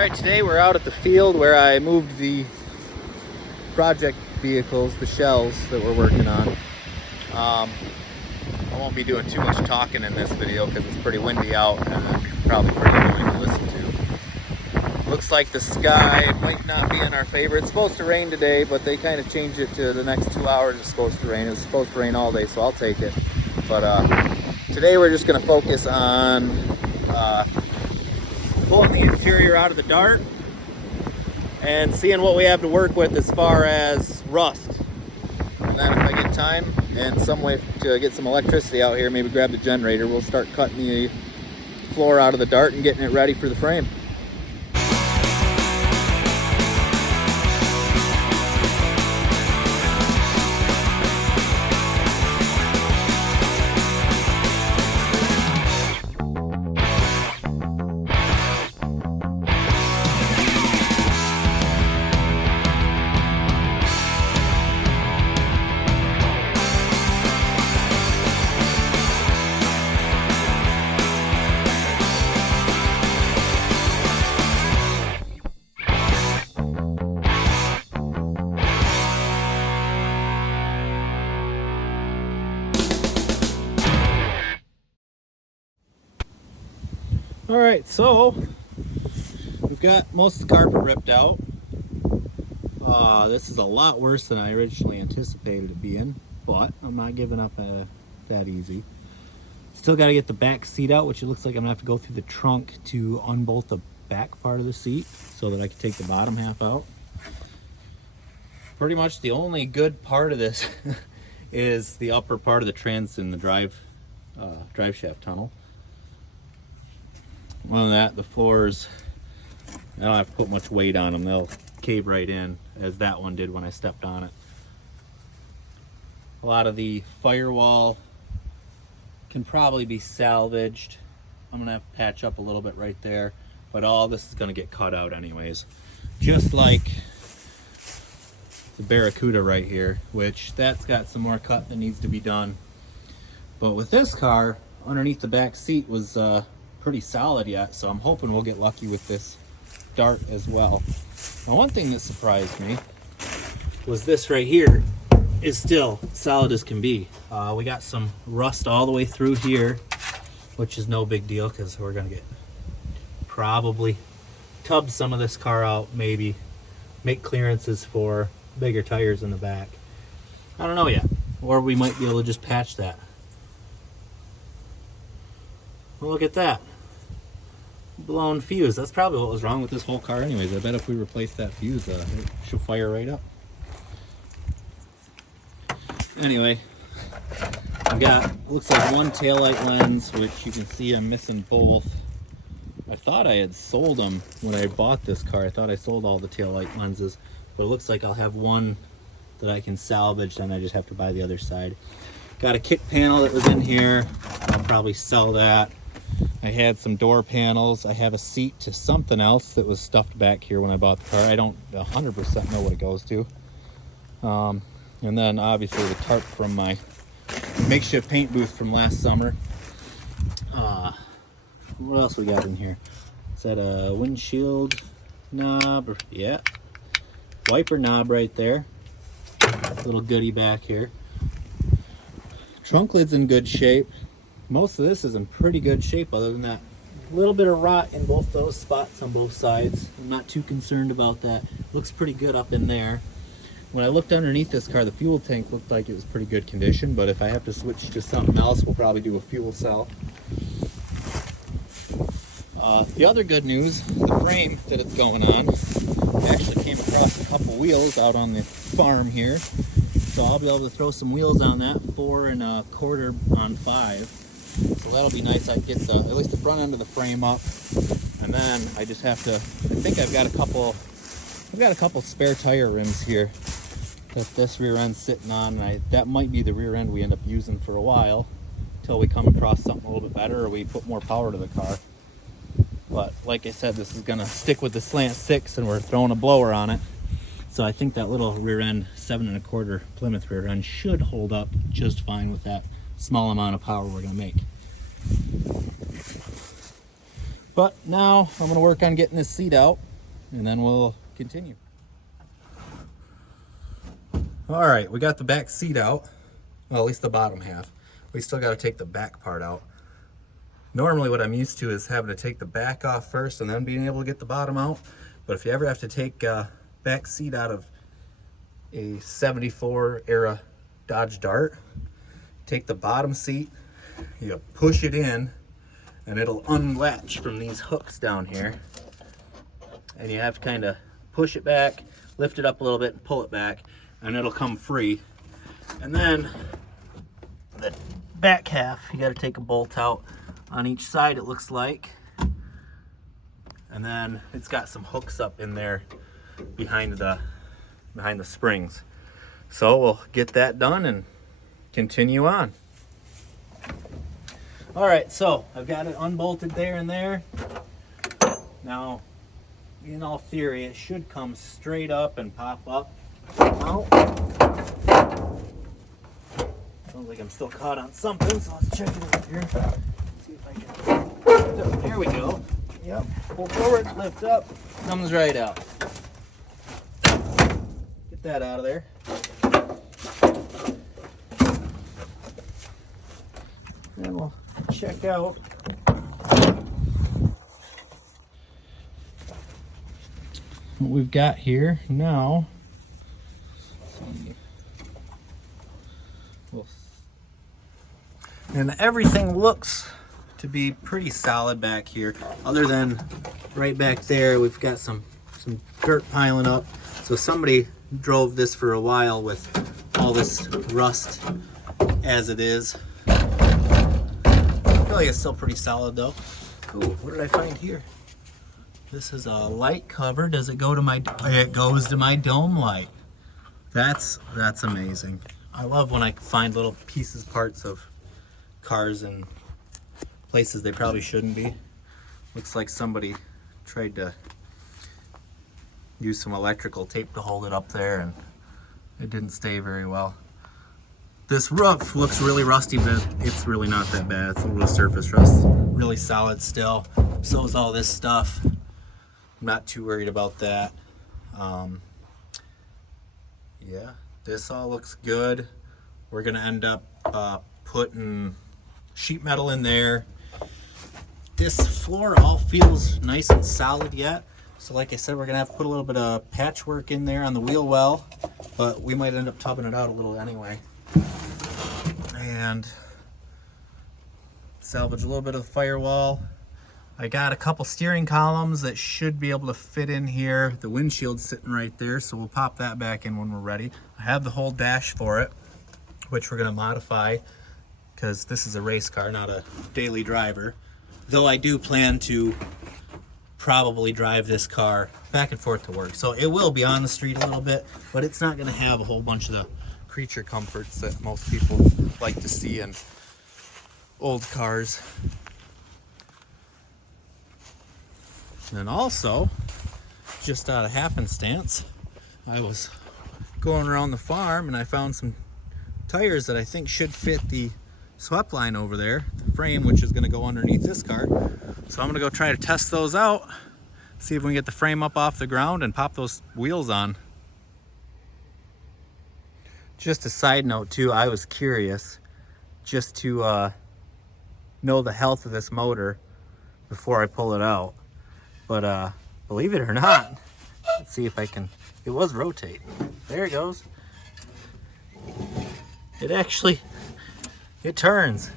Alright, today we're out at the field where I moved the project vehicles, the shells that we're working on. I won't be doing too much talking in this video because it's pretty windy out and probably pretty annoying to listen to. Looks like the sky might not be in our favor. It's supposed to rain today, but they kind of changed it to the next 2 hours it's supposed to rain. It's supposed to rain all day, so I'll take it. But today we're just going to focus on pulling the interior out of the Dart and seeing what we have to work with as far as rust. And then if I get time and some way to get some electricity out here, maybe grab the generator, we'll start cutting the floor out of the Dart and getting it ready for the frame. All right, so we've got most of the carpet ripped out. This is a lot worse than I originally anticipated it being, but I'm not giving up that easy. Still got to get the back seat out, which it looks like I'm gonna have to go through the trunk to unbolt the back part of the seat so that I can take the bottom half out. Pretty much the only good part of this is the upper part of the trans in the drive shaft tunnel. Other than that, the floors, I don't have to put much weight on them. They'll cave right in, as that one did when I stepped on it. A lot of the firewall can probably be salvaged. I'm gonna have to patch up a little bit right there, but all this is gonna get cut out anyways. Just like the Barracuda right here, which that's got some more cut that needs to be done. But with this car, underneath the back seat was pretty solid yet, so I'm hoping we'll get lucky with this Dart as well. Now, one thing that surprised me was this right here is still solid as can be. We got some rust all the way through here, which is no big deal because we're gonna get probably tub some of this car out, maybe make clearances for bigger tires in the back. I don't know yet, or we might be able to just patch that. Well, look at that. Blown fuse. That's probably what was wrong with this whole car anyways. I bet if we replace that fuse, it should fire right up. Anyway, I've got, looks like one taillight lens, which you can see I'm missing both. I thought I had sold them when I bought this car. I thought I sold all the taillight lenses, but it looks like I'll have one that I can salvage, then I just have to buy the other side. Got a kick panel that was in here. I'll probably sell that. I had some door panels. I have a seat to something else that was stuffed back here when I bought the car. I don't 100% know what it goes to. And then obviously the tarp from my makeshift paint booth from last summer. What else we got in here? Is that a windshield knob? Yeah. Wiper knob right there. Little goodie back here. Trunk lid's in good shape. Most of this is in pretty good shape other than that little bit of rot in both those spots on both sides. I'm not too concerned about that. Looks pretty good up in there. When I looked underneath this car, the fuel tank looked like it was pretty good condition, but if I have to switch to something else, we'll probably do a fuel cell. The other good news, the frame that it's going on, I actually came across a couple wheels out on the farm here. So I'll be able to throw some wheels on that, 4 1/4 on 5. So that'll be nice. I can get at least the front end of the frame up, and then I just have to, I think I've got a couple spare tire rims here that this rear end's sitting on, and that might be the rear end we end up using for a while until we come across something a little bit better or we put more power to the car. But like I said, this is gonna stick with the Slant 6 and we're throwing a blower on it. So I think that little rear end 7 1/4 Plymouth rear end should hold up just fine with that small amount of power we're gonna make. But now I'm gonna work on getting this seat out and then we'll continue. All right, we got the back seat out. Well, at least the bottom half. We still got to take the back part out. Normally what I'm used to is having to take the back off first and then being able to get the bottom out. But if you ever have to take back seat out of a 74 era Dodge Dart, take the bottom seat, you push it in, and it'll unlatch from these hooks down here. And you have to kind of push it back, lift it up a little bit, and pull it back, and it'll come free. And then the back half, you got to take a bolt out on each side, it looks like. And then it's got some hooks up in there behind the springs. So we'll get that done and continue on. All right, so I've got it unbolted there and there. Now, in all theory, it should come straight up and pop up out. Sounds like I'm still caught on something, so let's check it out here. See if I can. There we go. Yep. Pull forward, lift up, comes right out. Get that out of there. Then we'll check out what we've got here now. And everything looks to be pretty solid back here, other than right back there we've got some dirt piling up. So somebody drove this for a while with all this rust as it is. I feel like it's still pretty solid though. Ooh, what did I find here? This is a light cover. Does it go to my, it goes to my dome light. That's amazing. I love when I find little pieces, parts of cars and places they probably shouldn't be. Looks like somebody tried to use some electrical tape to hold it up there and it didn't stay very well. This roof looks really rusty, but it's really not that bad. It's a little surface rust. Really solid still. So is all this stuff. I'm not too worried about that. Yeah, this all looks good. We're gonna end up putting sheet metal in there. This floor all feels nice and solid yet. So like I said, we're gonna have to put a little bit of patchwork in there on the wheel well, but we might end up tubbing it out a little anyway. And salvage a little bit of the firewall. I got a couple steering columns that should be able to fit in here. The windshield's sitting right there, so we'll pop that back in when we're ready. I have the whole dash for it, which we're gonna modify because this is a race car, not a daily driver. Though I do plan to probably drive this car back and forth to work. So it will be on the street a little bit, but it's not gonna have a whole bunch of the creature comforts that most people like to see in old cars. And also, just out of happenstance, I was going around the farm and I found some tires that I think should fit the swept line over there, the frame, which is going to go underneath this car. So I'm going to go try to test those out, see if we can get the frame up off the ground and pop those wheels on. Just a side note too, I was curious just to know the health of this motor before I pull it out. But believe it or not, let's see if I can, it was rotating. There it goes. It actually, it turns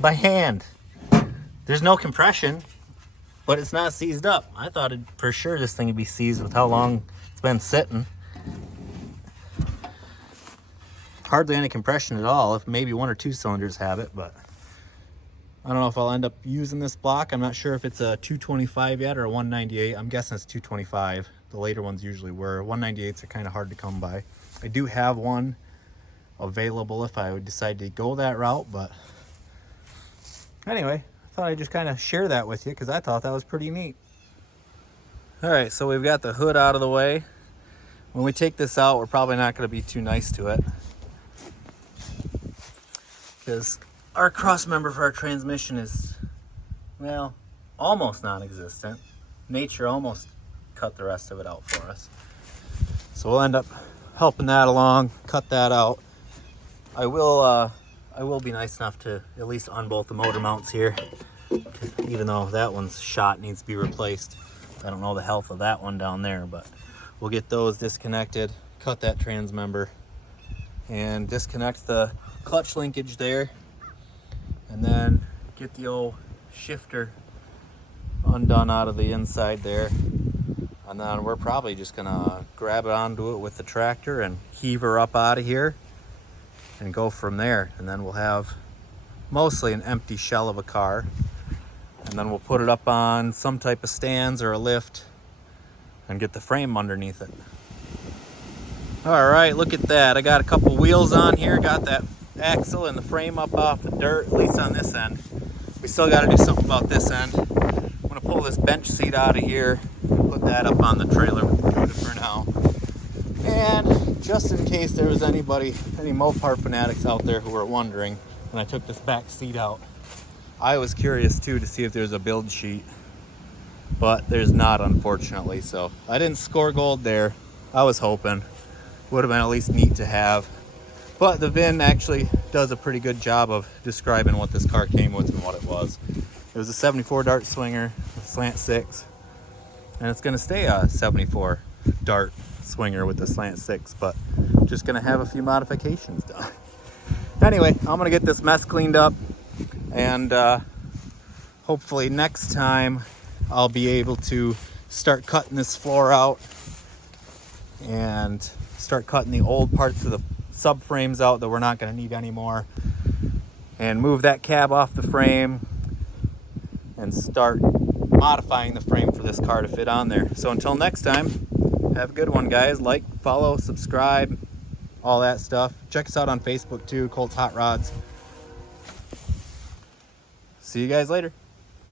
by hand. There's no compression, but it's not seized up. I thought for sure this thing would be seized with how long it's been sitting. Hardly any compression at all, if maybe one or two cylinders have it, but I don't know if I'll end up using this block. I'm not sure if it's a 225 yet or a 198. I'm guessing it's 225. The later ones usually were. 198s are kind of hard to come by. I do have one available if I would decide to go that route, but anyway, I thought I'd just kind of share that with you because I thought that was pretty neat. All right, so we've got the hood out of the way. When we take this out, we're probably not going to be too nice to it because our cross member for our transmission is, well, almost non-existent. nature almost cut the rest of it out for us. So we'll end up helping that along, cut that out. I will be nice enough to at least unbolt the motor mounts here, even though that one's shot, needs to be replaced. I don't know the health of that one down there, but we'll get those disconnected, cut that trans member, and disconnect the clutch linkage there, and then get the old shifter undone out of the inside there. And then we're probably just gonna grab it onto it with the tractor and heave her up out of here and go from there. And then we'll have mostly an empty shell of a car. And then we'll put it up on some type of stands or a lift and get the frame underneath it. All right, look at that. I got a couple wheels on here, got that axle and the frame up off the dirt, at least on this end. We still gotta do something about this end. I'm gonna pull this bench seat out of here, put that up on the trailer for now. And just in case there was any Mopar fanatics out there who were wondering, when I took this back seat out, I was curious too to see if there's a build sheet, but there's not, unfortunately. So I didn't score gold there. I was hoping. Would have been at least neat to have. But the VIN actually does a pretty good job of describing what this car came with and what it was. It was a 74 Dart Swinger, slant 6, and it's gonna stay a 74 Dart Swinger with the slant 6, but just gonna have a few modifications done. Anyway, I'm gonna get this mess cleaned up, and hopefully next time I'll be able to start cutting this floor out and start cutting the old parts of the subframes out that we're not gonna need anymore, and move that cab off the frame and start modifying the frame for this car to fit on there. So until next time, have a good one, guys. Like, follow, subscribe, all that stuff. Check us out on Facebook too, Colts Hot Rods. See you guys later.